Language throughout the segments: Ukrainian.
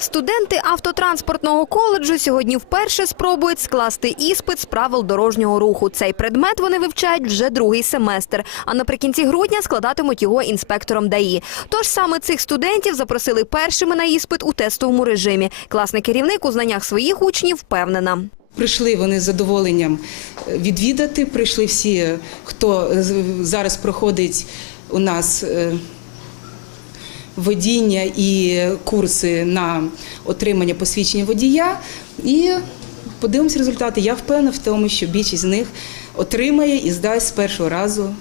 Студенти автотранспортного коледжу сьогодні вперше спробують скласти іспит з правил дорожнього руху. Цей предмет вони вивчають вже другий семестр. А наприкінці грудня складатимуть його інспектором ДАІ. Тож саме цих студентів запросили першими на іспит у тестовому режимі. Класний керівник у знаннях своїх учнів впевнена. Прийшли вони з задоволенням е, відвідати. Прийшли всі, хто е, зараз проходить у нас е, водіння і курси на отримання посвідчення водія. І подивимось результати. Я впевнена в тому, що більшість з них отримає і здасть з першого разу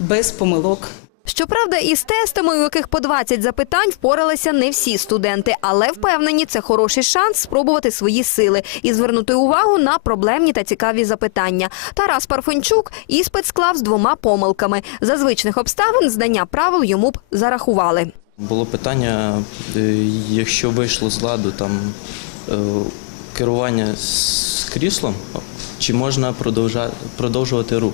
без помилок. Щоправда, із тестами, у яких по 20 запитань впоралися не всі студенти, але впевнені, це хороший шанс спробувати свої сили і звернути увагу на проблемні та цікаві запитання. Тарас Парфончук іспит склав з двома помилками. За звичних обставин знання правил йому б зарахували. Було питання, е, якщо вийшло з ладу там е, керування з кріслом, чи можна продовжувати рух.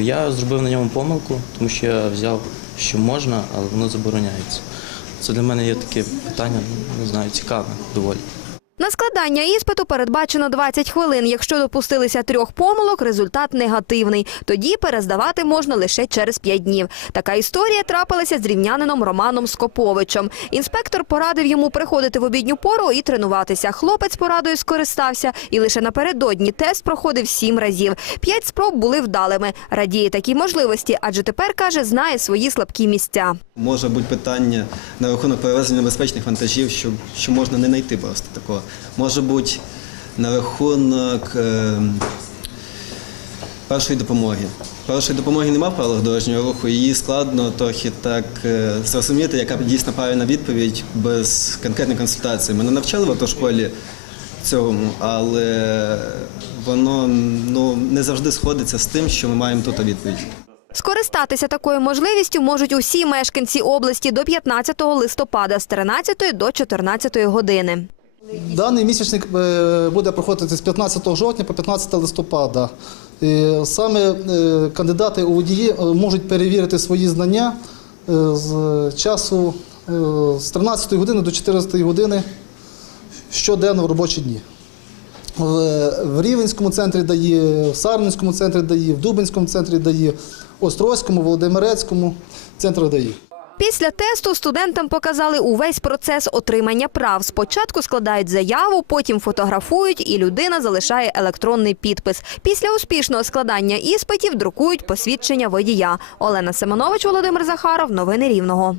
Я зробив на ньому помилку, тому що я взяв, що можна, але воно забороняється. Це для мене є таке питання, не знаю, цікаве доволі. На складання іспиту передбачено 20 хвилин. Якщо допустилися трьох помилок, результат негативний. Тоді перездавати можна лише через 5 днів. Така історія трапилася з рівнянином Романом Скоповичем. Інспектор порадив йому приходити в обідню пору і тренуватися. Хлопець порадою скористався і лише напередодні тест проходив сім разів. П'ять спроб були вдалими. Радіє такій можливості, адже тепер каже, знає свої слабкі місця. Може бути питання на рахунок перевезення небезпечних вантажів, що, що можна не знайти просто такого. Може бути на рахунок е, першої допомоги. Першої допомоги немає в правилах дорожнього руху, її складно трохи так е, зрозуміти, яка дійсно правильна відповідь без конкретної консультації. Мене навчали в автошколі цьому, але воно ну, не завжди сходиться з тим, що ми маємо тут відповідь. Скористатися такою можливістю можуть усі мешканці області до 15 листопада з 13 до 14 години. Даний місячник е, буде проходити з 15 жовтня по 15 листопада. Саме е, кандидати у водії е, можуть перевірити свої знання з часу з 13 години до 14 години щоденно в робочі дні. В в Рівенському центрі ДАІ, в Сарненському центрі ДАІ, в Дубинському центрі ДАІ, Острозькому, Володимирецькому центрах ДАІ. Після тесту студентам показали увесь процес отримання прав. Спочатку складають заяву, потім фотографують, і людина залишає електронний підпис. Після успішного складання іспитів друкують посвідчення водія. Олена Семенович, Володимир Захаров. Новини Рівного.